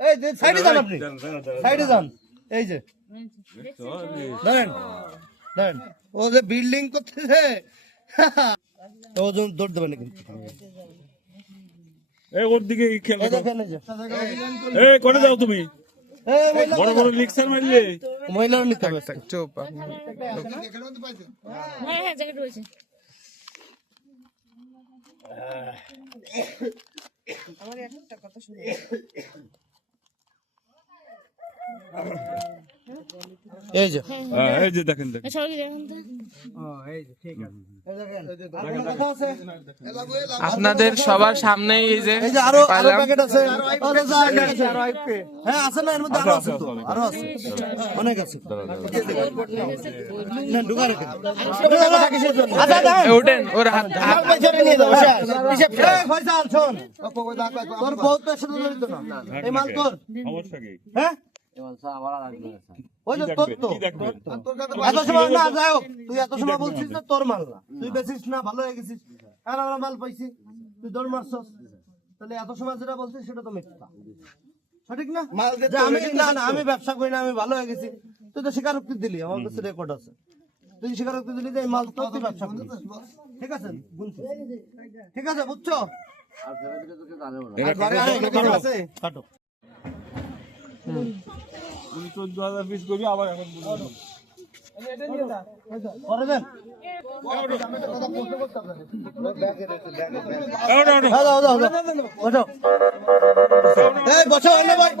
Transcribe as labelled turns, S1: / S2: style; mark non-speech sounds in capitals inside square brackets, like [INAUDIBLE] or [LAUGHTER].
S1: এই যে সাইডে যান আপনি। সাইডে যান। এই যে। ধরেন ধরেন ও যে বিল্ডিং করতেছে। [LAUGHS] ও দৌড় দেবে না কিন্তু।
S2: এই ওর দিকে খেয়াল
S1: এই
S2: করে যাও তুমি? বড় বড় লিক্সার মারলে।
S1: মহিলারা নিতে হবে।
S3: চুপ।
S4: হ্যাঁ হ্যাঁ জ্যাকেট রয়েছে।
S1: এই যে
S2: হ্যাঁ, এই যে। দেখেন দেখেন
S4: দেখুন। তো
S1: এই দেখেন কোনো কথা আছে
S3: আপনাদের সবার সামনেই এই যে
S1: এই যে আরও
S3: আরও
S1: প্যাকেট আছে। আরও যা আছে। হ্যাঁ আছে না এর মধ্যে আরও আছে তো। আরও আছে। অনেক আছে। না ঢুকা রেখে আচ্ছা দাও
S3: এ, ওঠেন ওর হাত হাত
S1: পেছনে নিয়ে হিসাব এই ফয়সাল শোন। তোর বউ তো সাথে জড়িত না। এই মাল তোর।
S2: কি
S1: হ্যাঁ? ওই যে তোর তো এত সময় না যাই হোক তুই এত সময় বলছিস যে তোর মাল না। তুই বেচিস না ভালো হয়ে গেছিস। আর আমরা মাল পাইছি। তুই দৌড় মারছস। তাহলে এত সময় যেটা বলছিস সেটা তো মিথ্যা। সঠিক না? আমি না না আমি ব্যবসা করি না আমি ভালো হয়ে গেছি। তুই তো স্বীকারোক্তি দিলি আমার কাছে রেকর্ড আছে। তুই স্বীকারোক্তি দিলি যে মাল তো তুই ব্যবসা করিস। ঠিক আছে ঠিক আছে বুঝছ? ঘরে কাটো।
S2: তুমি চোদ্দ হাজার পিস করবি আবার এখন
S1: বসো, ভাই।